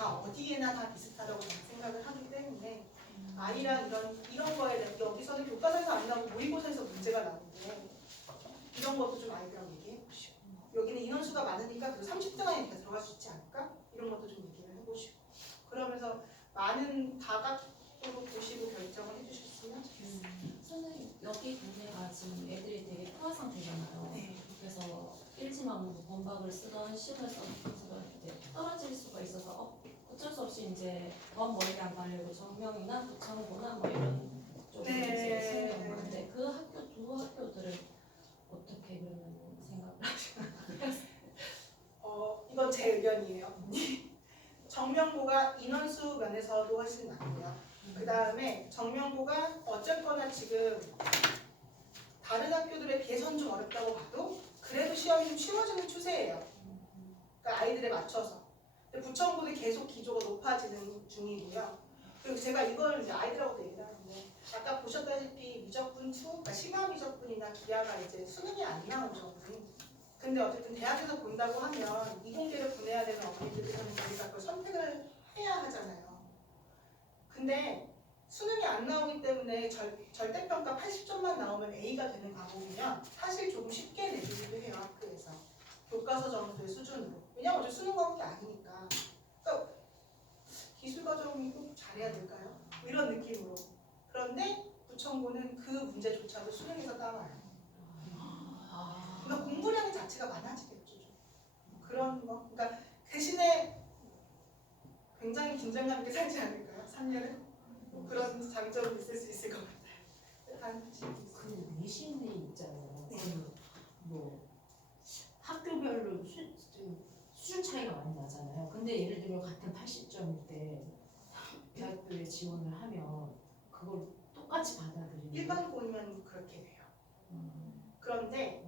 다 어디에나 다 비슷하다고 저는 생각을 하기 때문에 아이랑 이런 거에 대해 여기서는 교과서에서 안 나오고 모의고사에서 문제가 나오는데 이런 것도 좀 아이들하고 얘기해 보시고 여기는 인원수가 많으니까 그 30등 안에 들어갈 수 있지 않을까? 이런 것도 좀 얘기를 해보시고 그러면서 많은 다각도로 보시고 결정을 해주셨으면 좋겠습니다. 선생님 여기 동네가 지금 애들이 되게 포화 상태잖아요. 네. 그래서 일지망 범박을 쓰던 시험을 써서 이제 떨어질 수가 있어서 어쩔 수 없이 이제 먼 멀리 안 가려고 정명이나 부창고나 뭐 이런 쪽으로 이제 생각을 하는데 그 학교 두 학교들을 어떻게 그러면 생각을 하시나요? 이건 제 의견이에요. 정명고가 인원수 면에서도 훨씬 낫고요. 그 다음에 정명고가 어쨌거나 지금 다른 학교들에 비해서는 좀 어렵다고 봐도 그래도 시험이 좀 쉬워지는 추세예요. 그러니까 아이들에 맞춰서. 근데 부천고도 계속 기조가 높아지는 중이고요. 그리고 제가 이걸 이제 아이들하고도 얘기를 하는데 아까 보셨다시피 미적분 2, 그러니까 심화 미적분이나 기하가 이제 수능이 안 나오죠. 근데 어쨌든 대학에서 본다고 하면 이공계를 보내야 되는 어머니들은 저희가 그걸 선택을 해야 하잖아요. 근데 수능이 안 나오기 때문에 절대평가 80점만 나오면 A가 되는 과목이면 사실 조금 쉽게 내주기도 해요, 학교에서. 교과서 정도의 수준으로. 왜냐면 어차피 수능 과목이 아니니까. 그러니까 기술 과정이 꼭 잘해야 될까요? 이런 느낌으로. 그런데 부천고는 그 문제조차도 수능에서 따와요. 그러니까 공부량 자체가 많아지겠죠. 그런 거. 그러니까 대신에 굉장히 긴장감 있게 살지 않을까요? 3년은? 그런 장점은 있을 수 있을 것 같아요. 그 내신이 있잖아요. 네. 뭐 학교별로 수준 차이가 많이 나잖아요. 근데 예를 들어 같은 80점일 때 대학교에 지원을 하면 그걸 똑같이 받아들이는 일반고면 그렇게 돼요. 그런데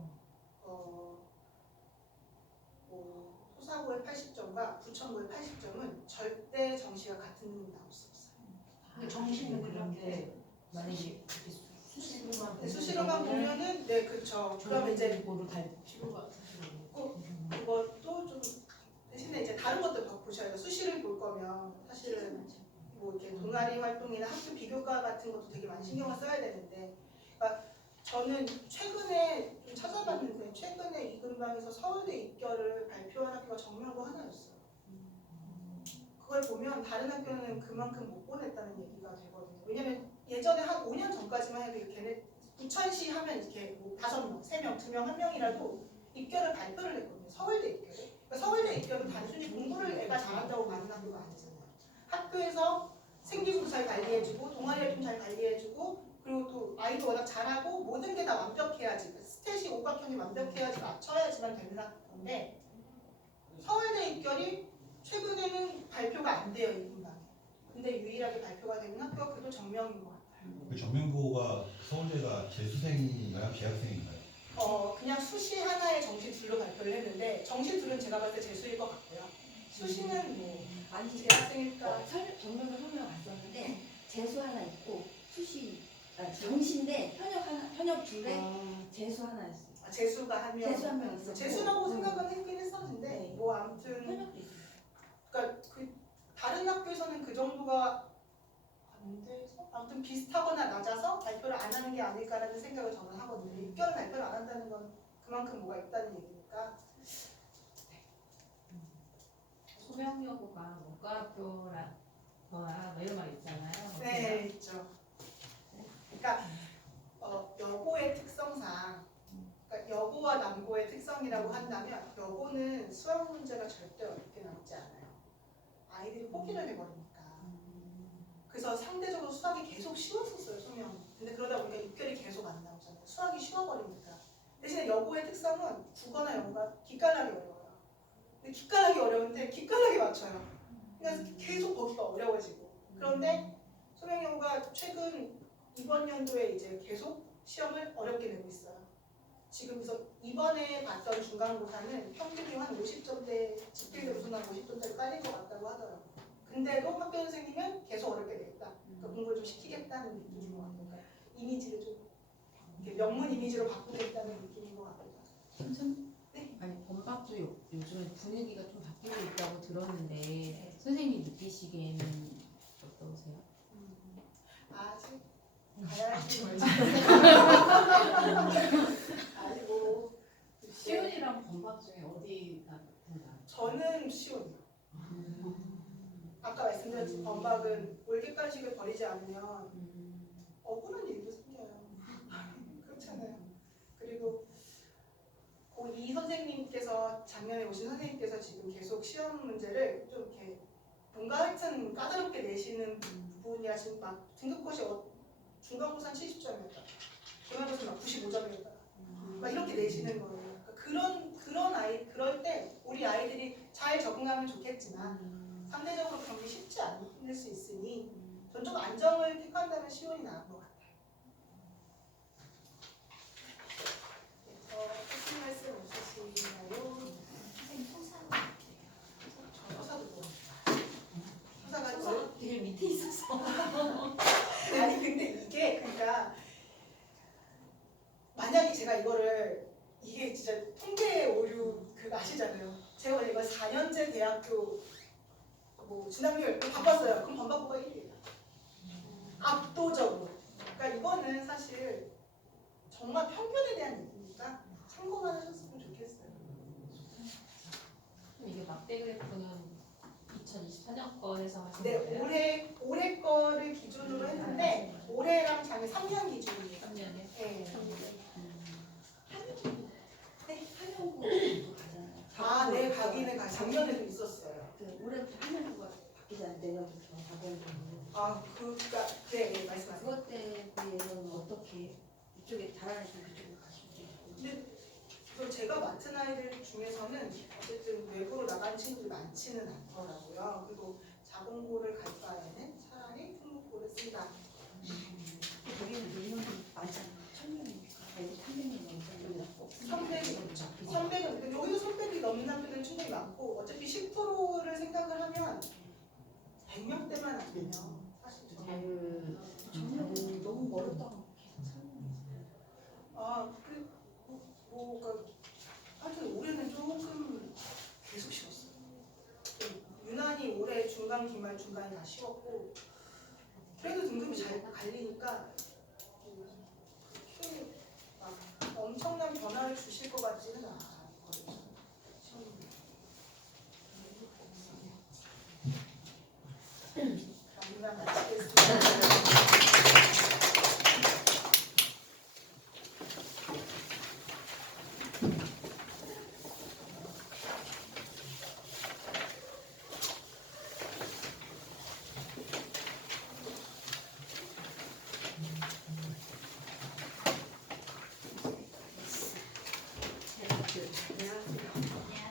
소사고의 80점과 부천고의 80점은 절대 정시가 같은 놈이 나올 수 없어요. 정신은 그런데 만약에 수시로만 보면은 네 그렇죠. 그러면 이제 고로 달 필요가 없고 그것도 좀 대신에 이제 다른 것도 보셔야 돼요. 수시를 볼 거면 사실은 뭐 이렇게 동아리 활동이나 학교 비교과 같은 것도 되게 많이 신경을 써야 되는데, 그러니까 저는 최근에 좀 찾아봤는데 최근에 이 근방에서 서울대 입결을 발표한 학교가 정명고 하나였어요. 그걸 보면 다른 학교는 그만큼 못 보냈다는 얘기가 되거든요. 왜냐면 예전에 한 5년 전까지만 해도 걔네 부천시 하면 이렇게 뭐 5명, 3명, 2명, 1명이라도 입결을 발표를 했거든요. 서울대 입결을. 그러니까 서울대 입결은 단순히 공부를 애가 잘한다고 가는 학교가 아니잖아요. 학교에서 생기부 잘 관리해주고 동아리 활동 잘 관리해주고 그리고 또 아이도 워낙 잘하고 모든 게 다 완벽해야지 스탯이 오각형이 완벽해야지 맞춰야지만 되는 학교인데 서울대 입결이 최근에는 발표가 안 돼요. 이 분방에. 근데 유일하게 발표가 되는 학교가 그래도 정명인 것 같아요. 그 정명고가 서울대가 재수생인가요? 재학생인가요? 그냥 수시 하나에 정시 둘로 발표를 했는데 정시 둘은 제가 봤을 때 재수일 것 같고요. 수시는 뭐 아니 재학생일까? 정명을 설명 안 썼는데 재수 하나 있고 정시인데 현역 둘에 재수 하나 있어요. 재수가 한 명. 재수 한 명 있었고. 재수라고 생각은 했긴 했었는데 네. 뭐 아무튼 현역도 있어요. 그러니까 그 다른 학교에서는 그 정도가 안 돼서 아무튼 비슷하거나 낮아서 발표를 안 하는 게 아닐까라는 생각을 저는 하거든요. 입결 발표를 안 한다는 건 그만큼 뭐가 있다는 얘기니까. 소명여고가 문과학교라 뭐 이런 말 있잖아요. 네, 있죠. 그러니까 여고의 특성상 그러니까 여고와 남고의 특성이라고 한다면 여고는 수학 문제가 절대 어렵게 나오지 않아요. 아이들이 포기를 해버리니까. 그래서 상대적으로 수학이 계속 쉬웠었어요, 소명. 근데 그러다 보니까 입결이 계속 안 나오잖아요. 수학이 쉬워버리니까. 대신에 여고의 특성은 국어나 영어가 기깔나게 어려워요. 근데 기깔나게 어려운데 기깔나게 맞춰요. 그러니까 계속 거기가 어려워지고. 그런데 소명여고가 최근 이번 연도에 이제 계속 시험을 어렵게 내고 있어요. 지금 그래서 이번에 봤던 중간고사는 평균이 한 50점대, 집필대 우수한 50점대로 깔린 것 같다고 하더라고요. 근데도 학교 선생님은 계속 어렵게 되겠다. 그러니까 공부를 좀 시키겠다는 느낌인 것 같아요. 그러니까 이미지를 좀 이렇게 명문 이미지로 바꾸겠다는 느낌인 것 같아요. 아니 범박도 요즘에 분위기가 좀 바뀌고 있다고 들었는데 선생님이 느끼시기에는 어떠세요? 아직 가야 할지 멀지. 아직 뭐 시온이랑 범박 중에 어디가 더 나아요? 저는 시온이요. 아까 말씀드렸지만 범박은 올객관식을 버리지 않으면 억울한 일도 생겨요. 그렇잖아요. 그리고 고2 선생님께서 작년에 오신 선생님께서 지금 계속 시험 문제를 좀 이렇게 뭔가 하여튼 까다롭게 내시는 부분이라 지금 막 등급고시 중간고사 70점이었다. 기말고사 막 95점이었다. 막 이렇게 내시는 거예요. 그러니까 그런 아이 그럴 때 우리 아이들이 잘 적응하면 좋겠지만 상대적으로 그런 게 쉽지 않을 수 있으니 전 좀 안정을 택한다면 시온이 나은 것 같아요. 무슨 말씀 없으시나요? 선생님 토사는 저 서사도 뭐 서사가 소사 되게 밑에 있어서. 아니 근데 이게 그러니까 만약에 제가 이게 진짜 통계 오류 그거 아시잖아요. 제가 이거 4년제 대학교 뭐 진학률 바꿨어요. 그럼 범박고가 1위예요. 압도적으로. 그러니까 이거는 사실 정말 편견에 대한 얘기니까 참고만 하셨으면 좋겠어요. 그럼 이게 막대 그래프는 2024년 거에서 하신 네, 거예요? 올해 거를 기준으로 했는데 올해랑 작년 3년 기준이에요. 3년에? 네. 한영구 가잖아요. 아, 네, 가기는 작년에도 있었어요. 그 올해부터 한영구가 바뀌잖아요. 내년부터 자본주의. 아, 그니까 네, 말씀하세요. 그것 때문에는 어떻게 이쪽에 잘하는 분 그쪽으로 가시면 되고. 근데 저 제가 맡은 아이들 중에서는 어쨌든 외부로 나간 친구들이 많지는 않더라고요. 그리고 자공고를 갈 바에는 차라리 특목고를 쓴다. 거기는 인원이 많잖아요. 1000명이니까. 애들 300명 넘잖아요. 300이 넘죠. 300은 여기도 300이 넘는 학교들은 충분히 많고 어차피 10%를 생각을 하면 100명대만 안 되면 사실 저는 정말 너무 멀었다가 계속 그러니까 하여튼 올해는 조금 계속 쉬웠어요. 유난히 올해 중간, 기말, 중간이 다 쉬웠고 그래도 등급이 잘 갈리니까 그렇게 막 엄청난 변화를 주실 것 같지는 않거든요. 이만 마치겠습니다.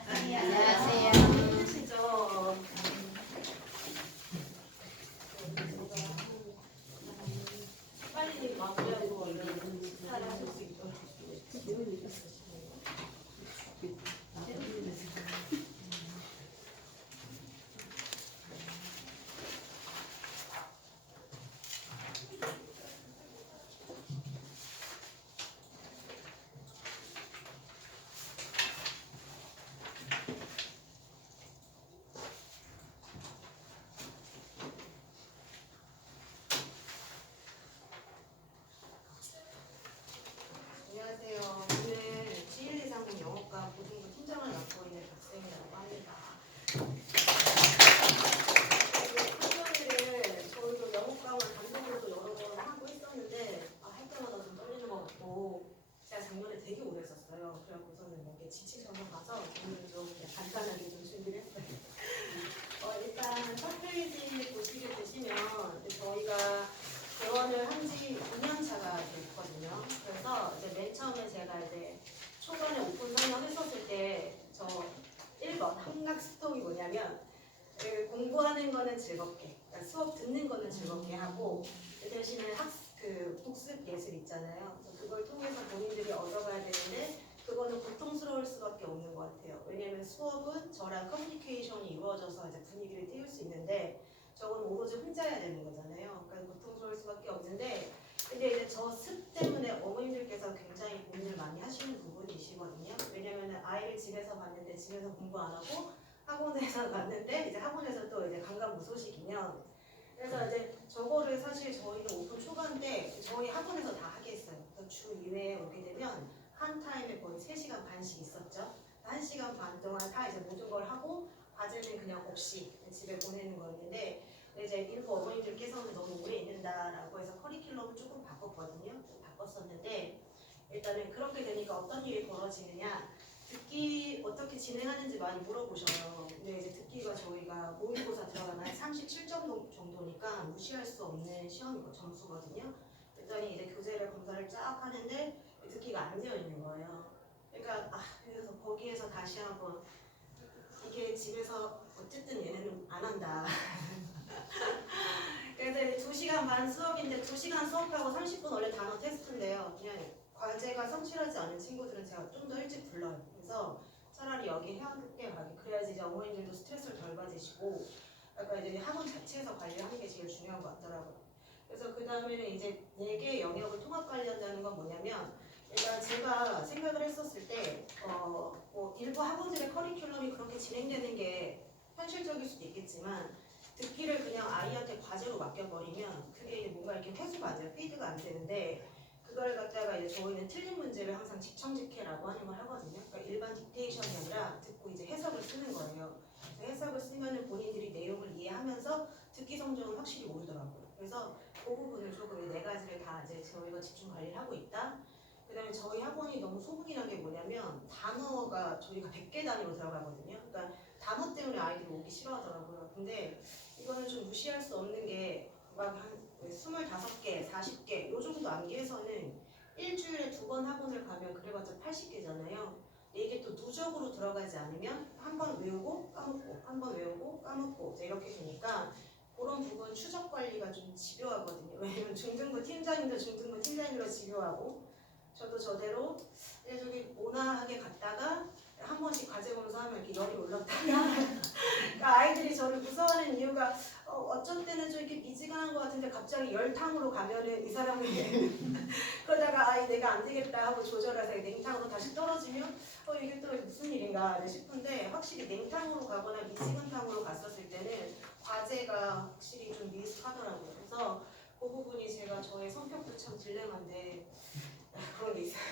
안녕하세요. 힘드시죠? 빨리 마무리하고 얼른 식사를 하실 수 있도록. 안녕하세요. 저는 G1230 영어과 고등부 팀장을 맡고 있는 박쌤이라고 합니다. 학교일을 저희도 영어과를 단독으로도 여러 번 하고 있었는데 할 때마다 좀 떨리는 것 같고 제가 작년에 되게 오래 했었어요. 그래갖고서는 이렇게 지치셔서 가서 오늘 좀 간단하게 좀 준비를 했어요. 일단 첫 페이지 보시게 되시면 저희가 개원을 한 지 2년 차가 됐거든요. 그래서 이제 맨 처음에 제가 이제 초반에 오픈 설명했었을 때 저 1번 함각 스톡이 뭐냐면 공부하는 거는 즐겁게, 그러니까 수업 듣는 거는 즐겁게 하고 그 대신에 복습 예술 있잖아요. 그래서 그걸 통해서 본인들이 얻어가야 되는데 그거는 고통스러울 수밖에 없는 것 같아요. 왜냐면 수업은 저랑 커뮤니케이션이 이루어져서 이제 분위기를 띄울 수 있는데 저건 오로지 혼자 해야 되는 거잖아요. 그러니까 고통스러울 수밖에 없는데 근데 이제 저 습 때문에 어머님들께서 굉장히 고민을 많이 하시는 부분이시거든요. 왜냐면 아이를 집에서 봤는데 집에서 공부 안 하고 학원에서 갔는데 이제 학원에서 또 이제 강간무소식이면 그래서 이제 저거를 사실 저희는 오픈 초반인데 저희 학원에서 다 하게 했어요. 그래서 주 2회에 오게 되면 한 타임에 거의 3시간 반씩 있었죠. 1시간 반 동안 다 이제 모든 걸 하고 과제는 그냥 없이 집에 보내는 거였는데 이제 일부 어머니들께서는 너무 오래 있는다라고 해서 커리큘럼을 조금 바꿨거든요. 좀 바꿨었는데 일단은 그렇게 되니까 어떤 일이 벌어지느냐 듣기 어떻게 진행하는지 많이 물어보셔요. 근데 이제 듣기가 저희가 모의고사 들어가면 한 37점 정도니까 무시할 수 없는 시험 점수거든요. 그랬더니 이제 교재를 검사를 쫙 하는데 듣기가 안 되어 있는 거예요. 그러니까 그래서 거기에서 다시 한번 이게 집에서 어쨌든 얘네는 안 한다. 그래서 이제 2시간 반 수업인데 2시간 수업하고 30분 원래 단어 테스트인데요. 그냥 과제가 성실하지 않은 친구들은 제가 좀 더 일찍 불러요. 그래서 차라리 여기 해학교 가게 그래야지 이제 어머님들도 스트레스를 덜 받으시고 약간 이제 학원 자체에서 관리하는 게 제일 중요한 것 같더라고요. 그래서 그 다음에는 이제 4개의 영역을 통합 관리한다는 건 뭐냐면 일단 제가 생각을 했었을 때 뭐 일부 학원들의 커리큘럼이 그렇게 진행되는 게 현실적일 수도 있겠지만 듣기를 그냥 아이한테 과제로 맡겨버리면 그게 뭔가 이렇게 회수가 안 돼요. 피드가 안 되는데 그걸 갖다가 이제 저희는 틀린 문제를 항상 직청직해라고 하는 걸 하거든요. 그러니까 일반 딕테이션이 아니라 듣고 이제 해석을 쓰는 거예요. 해석을 쓰면은 본인들이 내용을 이해하면서 듣기 성적은 확실히 오르더라고요. 그래서 그 부분을 조금 이 4가지를 다 이제 저희가 집중 관리를 하고 있다. 그다음에 저희 학원이 너무 소문이 난 게 뭐냐면 단어가 저희가 100개 단위로 들어가거든요. 그러니까 단어 때문에 아이들이 오기 싫어하더라고요. 근데 이거는 좀 무시할 수 없는 게 막 한 25개, 40개 요 정도 암기해서는 일주일에 2번 학원을 가면 그래봤자 80개잖아요. 이게 또 누적으로 들어가지 않으면 한 번 외우고 까먹고 한 번 외우고 까먹고 이렇게 되니까 그런 부분 추적 관리가 좀 집요하거든요. 왜냐면 중등부 팀장님도 중등부 팀장님으로 집요하고 저도 저대로 저기 온화하게 갔다가 한 번씩 과제 검사하면 이렇게 열이 올랐다가 그러니까 아이들이 저를 무서워하는 이유가 어쩐 때는 좀 이렇게 미지근한 것 같은데 갑자기 열탕으로 가면은 이 사람이 그러다가 내가 안 되겠다 하고 조절해서 냉탕으로 다시 떨어지면 이게 또 무슨 일인가 싶은데 확실히 냉탕으로 가거나 미지근탕으로 갔었을 때는 과제가 확실히 좀 미숙하더라고요. 그래서 그 부분이 제가 저의 성격도 참 딜레마인데 그런 게 있어요.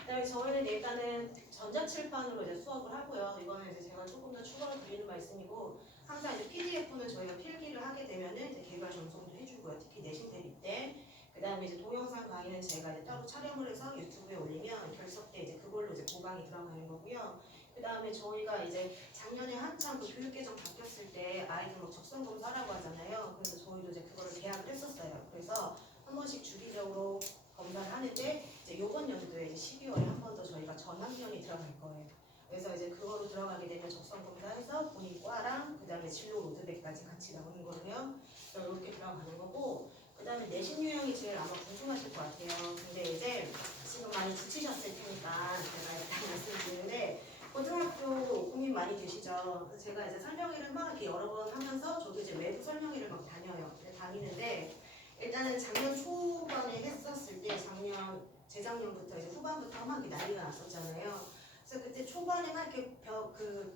그다음에 저희는 일단은 전자칠판으로 이제 수업을 하고요. 이거는 이제 제가 조금 더 추가로 드리는 말씀이고 항상 이제 PDF는 저희가 필기를 하게 되면은 이제 개별 전송도 해주고요. 특히 내신 대비 때. 그다음에 이제 동영상 강의는 제가 이제 따로 촬영을 해서 유튜브에 올리면 결석 때 이제 그걸로 이제 보강이 들어가는 거고요. 그다음에 저희가 이제 작년에 한참 그 교육개정 바뀌었을 때 아이들 뭐 적성 검사라고 하잖아요. 그래서 저희도 이제 그거를 계약을 했었어요. 그래서 한 번씩 주기적으로 검사를 하는데 이제 이번 연도에 이제 12월에 한 번 더 저희가 전학년이 들어갈 거예요. 그래서 이제 그거로 들어가게 되면 적성 검사해서 본인 과랑 그다음에 진로 로드맵까지 같이 나오는 거고요. 이렇게 들어가는 거고 그다음에 내신 유형이 제일 아마 궁금하실 것 같아요. 근데 이제 지금 많이 지치셨을 테니까 제가 일단 말씀드리는데 고등학교 고민 많이 되시죠. 그래서 제가 이제 설명회를 막 이렇게 여러 번 하면서 저도 이제 외부 설명회를 막 다니는데 일단은 작년 초반에 했었을 때 재작년부터 이제 후반부터 막 난리가 났었잖아요. 그래서 그때 초반에 막 이렇게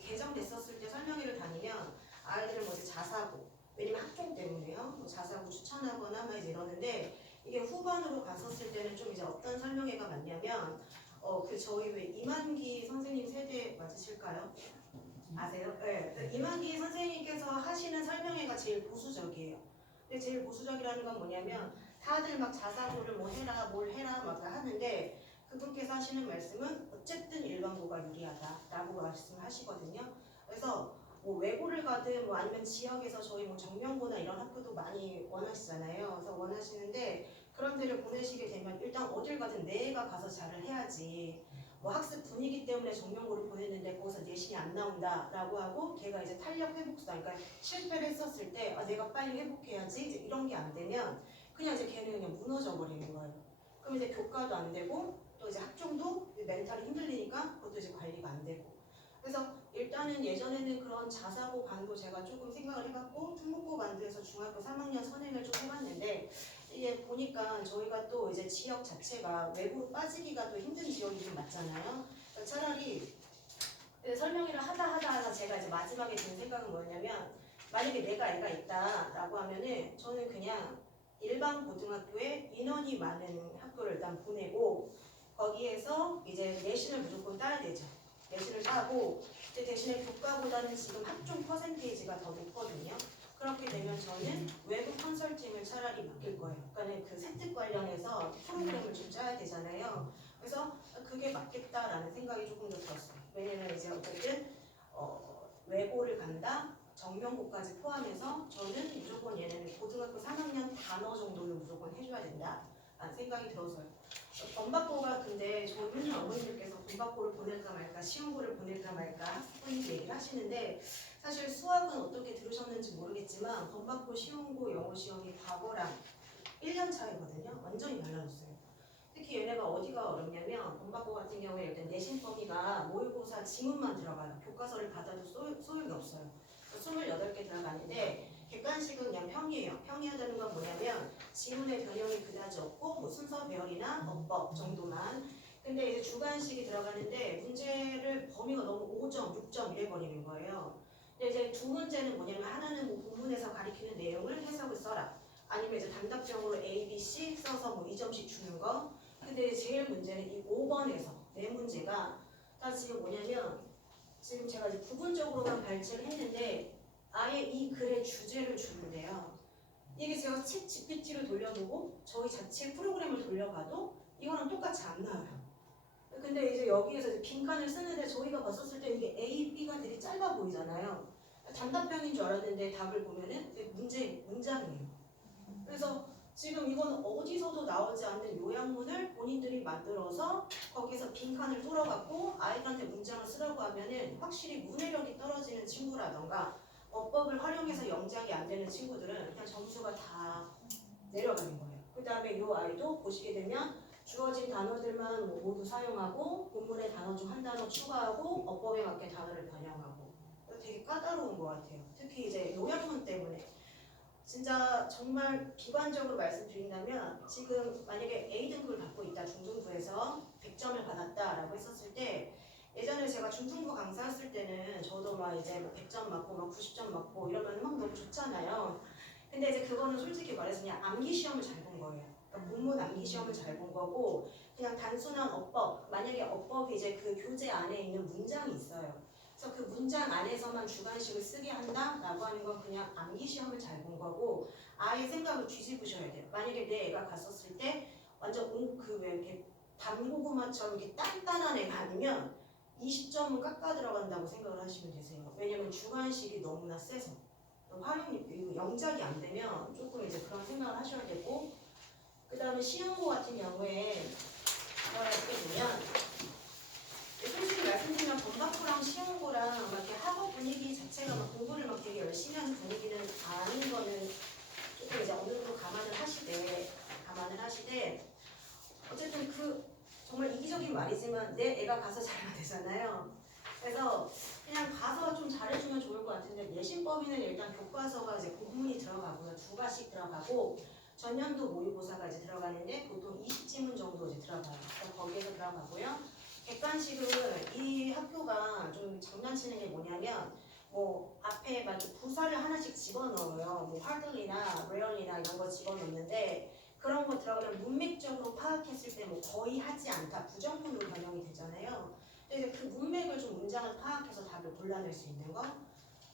개정됐었을 때 설명회를 다니면 아이들은 뭐 이제 자사고 왜냐면 학종 때문에요. 뭐 자사고 추천하거나 막 이제 이러는데 이게 후반으로 갔었을 때는 좀 이제 어떤 설명회가 맞냐면 저희 왜 이만기 선생님 세대 맞으실까요? 아세요? 네. 이만기 선생님께서 하시는 설명회가 제일 보수적이에요. 근데 제일 보수적이라는 건 뭐냐면 다들 막 자사고를 뭐 해라 뭘 해라 막 하는데 그분께서 하시는 말씀은 어쨌든 일반고가 유리하다라고 말씀하시거든요. 그래서 뭐 외고를 가든 뭐 아니면 지역에서 저희 뭐 정명고나 이런 학교도 많이 원하시잖아요. 그래서 원하시는데 그런 데를 보내시게 되면 일단 어딜 가든 내가 가서 잘을 해야지. 뭐 학습 분위기 때문에 정명고를 보냈는데 거기서 내신이 안 나온다라고 하고 걔가 이제 탄력 회복수다. 그러니까 실패를 했었을 때 내가 빨리 회복해야지 이제 이런 게 안 되면 그냥 이제 걔는 그냥 무너져 버리는 거예요. 그럼 이제 교과도 안 되고 또 이제 학종도 멘탈이 흔들리니까 그것도 이제 관리가 안 되고. 그래서 일단은 예전에는 그런 자사고 반도 제가 조금 생각을 해봤고 특목고 반도에서 중학교 3학년 선행을 좀 해봤는데 이게 보니까 저희가 또 이제 지역 자체가 외부로 빠지기가 또 힘든 지역이 좀 맞잖아요. 그러니까 차라리 근데 설명회를 하다 제가 이제 마지막에 든 생각은 뭐냐면 만약에 내가 애가 있다라고 하면은 저는 그냥 일반 고등학교에 인원이 많은 학교를 일단 보내고 거기에서 이제 내신을 무조건 따야 되죠. 내신을 따고 근데 대신에 교과보다는 지금 학종 퍼센테이지가 더 높거든요. 그렇게 되면 저는 외부 컨설팅을 차라리 맡길 거예요. 그러니까 그 세특 관련해서 프로그램을 좀 짜야 되잖아요. 그래서 그게 맞겠다라는 생각이 조금 더 들었어요. 왜냐면 이제 어쨌든 외고를 간다, 정명고까지 포함해서 저는 무조건 얘네는 고등학교 3학년 단어 정도는 무조건 해줘야 된다라는 생각이 들어서요. 범박고가 근데 저는 어머님들께서 범박고를 보낼까 말까, 시험고를 보낼까 말까 학부모님들 얘기를 하시는데 사실 수학은 어떻게 들으셨는지 모르겠지만 범박고, 시험고, 영어 시험이 과거랑 1년 차이거든요. 완전히 달라졌어요. 특히 얘네가 어디가 어렵냐면 범박고 같은 경우에 일단 내신 범위가 모의고사 지문만 들어가요. 교과서를 받아도 소용이 없어요. 28개 들어가는데 객관식은 그냥 평이에요. 평이하다는 건 뭐냐면 지문의 변형이 그다지 없고 뭐 순서 배열이나 어법 정도만. 근데 이제 주관식이 들어가는데 문제를 범위가 너무 5점, 6점 이래 버리는 거예요. 근데 이제 두 문제는 뭐냐면 하나는 뭐 본문에서 가리키는 내용을 해석을 써라. 아니면 이제 단답적으로 A, B, C 써서 뭐 2점씩 주는 거. 근데 제일 문제는 이 5번에서 네 문제가 다 지금 뭐냐면 지금 제가 이제 부분적으로만 발췌를 했는데 아예 이 글의 주제를 주는데요. 이게 제가 챗 GPT를 돌려보고 저희 자체 프로그램을 돌려봐도 이거랑 똑같이 안 나와요. 근데 이제 여기에서 이제 빈칸을 쓰는데 저희가 봤었을 때 이게 A, B가 되게 짧아 보이잖아요. 단답형인 줄 알았는데 답을 보면은 문장이에요. 그래서 지금 이건 어디서도 나오지 않는 요약문을 본인들이 만들어서 거기서 빈칸을 뚫어갖고 아이들한테 문장을 쓰라고 하면은 확실히 문해력이 떨어지는 친구라던가 어법을 활용해서 영작이 안 되는 친구들은 그냥 점수가 다 내려가는 거예요. 그 다음에 이 아이도 보시게 되면 주어진 단어들만 모두 사용하고 본문의 단어 중 한 단어 추가하고 어법에 맞게 단어를 변형하고 되게 까다로운 것 같아요. 특히 이제 요약문 때문에 진짜 정말 비관적으로 말씀드린다면 지금 만약에 A등급을 받고 있다 중등부에서 100점을 받았다라고 했었을 때 예전에 제가 중등부 강사했을 때는 저도 막 이제 100점 맞고 막 90점 맞고 이러면 막 너무 좋잖아요. 근데 이제 그거는 솔직히 말해서 그냥 암기 시험을 잘 본 거예요. 그러니까 본문 암기 시험을 잘 본 거고 그냥 단순한 어법, 만약에 어법이 이제 그 교재 안에 있는 문장이 있어요. 그래서 그 문장 안에서만 주관식을 쓰게 한다라고 하는 건 그냥 암기 시험을 잘 본 거고 아예 생각을 뒤집으셔야 돼요. 만약에 내 애가 갔었을 때 완전 왜 이렇게 밤고구마처럼 이렇게 단단한 애가 아니면 20점은 깎아 들어간다고 생각을 하시면 되세요. 왜냐면 주관식이 너무나 세서 활용이 영작이 안 되면 조금 이제 그런 생각을 하셔야 되고 그 다음에 시험고 같은 경우에 이렇게 보면 솔직히 말씀드리면 범박고랑 시험고랑 막 이렇게 학업 분위기 자체가 막 공부를 막 되게 열심히 하는 분위기는 아닌 거는 조금 이제 어느 정도 감안을 하시되 어쨌든 그 정말 이기적인 말이지만 내 애가 가서 잘해야 되잖아요. 그래서 그냥 가서 좀 잘해주면 좋을 것 같은데 내신 범위는 일단 교과서가 이제 본문이 들어가고요. 2가씩 들어가고 전년도 모의고사가 이제 들어가는데 보통 20지문 정도 이제 들어가요. 그래서 거기에서 들어가고요. 객관식은 이 학교가 좀 장난치는 게 뭐냐면 뭐 앞에 막 부사를 하나씩 집어넣어요. 뭐 hardly나 rarely나 이런 거 집어넣는데 그런 거 들어가면 문맥적으로 파악했을 때 뭐 거의 하지 않다 부정문으로 변형이 되잖아요. 근데 그 문맥을 좀 문장을 파악해서 답을 골라낼 수 있는 거.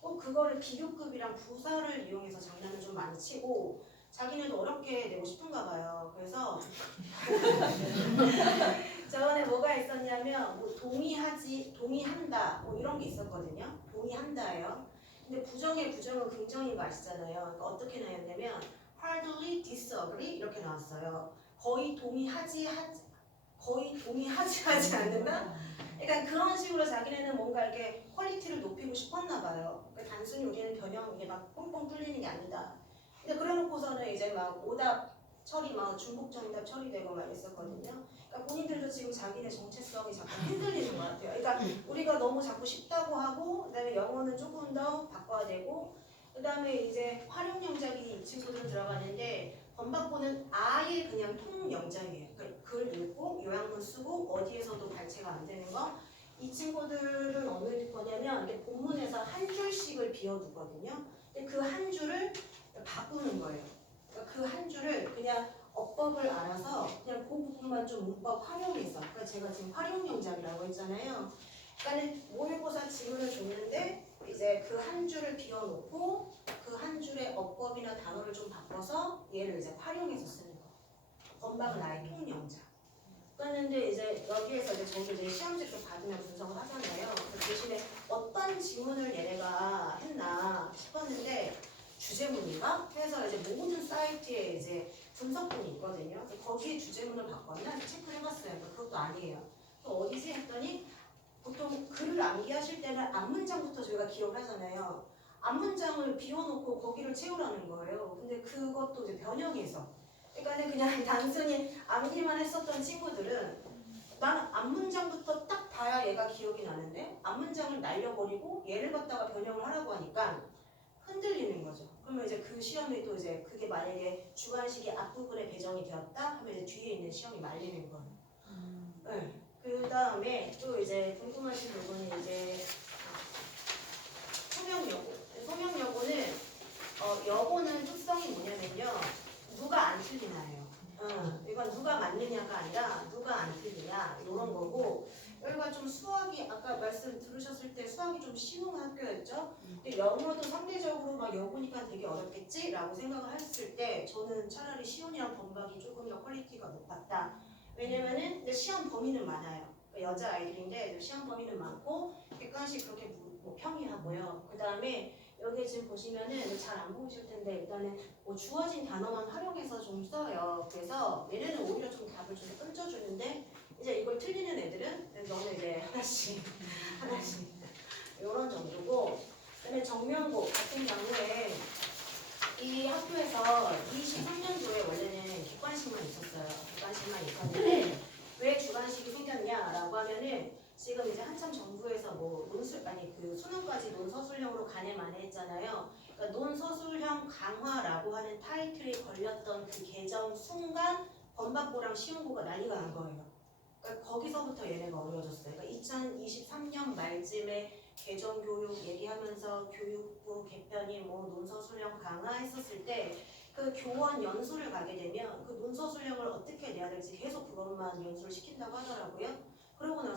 꼭 그거를 비교급이랑 부사를 이용해서 장난을 좀 많이 치고 자기네도 어렵게 내고 싶은가 봐요. 그래서 저번에 뭐가 있었냐면 뭐 동의한다 뭐 이런 게 있었거든요. 동의한다예요. 근데 부정은 긍정인 거 아시잖아요. 그러니까 어떻게 나왔냐면 hardly disagree 이렇게 나왔어요. 거의 동의하지 않는다. 그러니까 그런 식으로 자기네는 뭔가 이렇게 퀄리티를 높이고 싶었나 봐요. 그러니까 단순히 우리는 변형 이게 막 뻥뻥 뚫리는 게 아니다. 근데 그래놓고서는 이제 막 오답 처리 막 중복 정답 처리되고 막 있었거든요. 그러니까 본인들도 지금 자기네 정체성이 자꾸 흔들리는 것 같아요. 그러니까 우리가 너무 자꾸 쉽다고 하고 그다음에 영어는 조금 더 바꿔야 되고 그다음에 이제 활용 영작이 이 친구들 들어가는데 범박고는 아예 그냥 통 영작이에요. 그러니까 글 읽고 요약문 쓰고 어디에서도 발췌가 안 되는 거 이 친구들은 어느 거냐면 이렇게 본문에서 한 줄씩을 비워두거든요. 근데 그 한 줄을 바꾸는 거예요. 그러니까 그 한 줄을 그냥 어법을 알아서 그냥 그 부분만 좀 문법 활용해서, 그러니까 제가 지금 활용 영작이라고 했잖아요. 그러니까는 모의고사 지문을 줬는데 이제 그 한 줄을 비워놓고 그 한 줄의 어법이나 단어를 좀 바꿔서 얘를 이제 활용해서 쓰는 거. 건방은 아예 통영작. 그런데 이제 여기에서 이제 저도 이제 시험지를 받으면 분석을 하잖아요. 그 대신에 어떤 지문을 얘네가 했나 싶었는데 주제문인가? 해서 이제 모든 사이트에 이제 분석본이 있거든요. 그래서 거기에 주제문을 봤거나 체크를 해봤어요. 그것도 아니에요. 또 어디지 했더니 보통 글을 암기하실 때는 앞문장부터 저희가 기억을 하잖아요. 앞문장을 비워놓고 거기를 채우라는 거예요. 근데 그것도 이제 변형해서. 그러니까 그냥 단순히 암기만 했었던 친구들은 나는 앞문장부터 딱 봐야 얘가 기억이 나는데 앞문장을 날려버리고 얘를 갖다가 변형을 하라고 하니까 흔들리는 거죠. 그러면 이제 그 시험이 또 이제 그게 만약에 주관식이 앞부분에 배정이 되었다 하면 이제 뒤에 있는 시험이 말리는 거예요. 네. 그 다음에 또 이제 궁금하신 부분이 이제 소명여고. 소명여고는 여고는 특성이 뭐냐면요. 누가 안 틀리나요. 이건 누가 맞느냐가 아니라 누가 안 틀리냐 이런 거고, 여기가 좀 수학이 아까 말씀 들으셨을 때 수학이 좀 쉬운 학교였죠. 근데 영어도 상대적으로 막 여고니까 되게 어렵겠지라고 생각을 했을 때 저는 차라리 시온이랑 범박이 조금 더 퀄리티가 높았다. 왜냐면은 이제 시험 범위는 많아요. 여자 아이들인데 시험 범위는 많고 객관식 그렇게 뭐 평이하고요. 그 다음에 여기 지금 보시면은 잘 안 보이실 텐데 일단은 뭐 주어진 단어만 활용해서 좀 써요. 그래서 얘네는 오히려 좀 답을 좀 던져주는데 이제 이걸 틀리는 애들은 너는 이제 하나씩 이런 정도고. 그다음에 정명고 같은 경우에 이 학교에서 23년도에 원래는 객관식만 있었어요. 객관식만 있었는데 왜 주관식이 생겼냐라고 하면은 지금 이제 한참 정부에서 뭐 그 수능까지 논서술형으로 가내만해 했잖아요. 그러니까 논서술형 강화라고 하는 타이틀이 걸렸던 그 개정 순간 범박고랑 시험고가 난리가 난 거예요. 그러니까 거기서부터 얘네가 어려워졌어요. 그러니까 2023년 말쯤에 개정교육 얘기하면서 교육부 개편이 뭐 논서술형 강화했었을 때 그 교원 연수를 가게 되면 그 논서술형을 어떻게 내야 될지 계속 그것만 연수를 시킨다고 하더라고요. 그러고 나서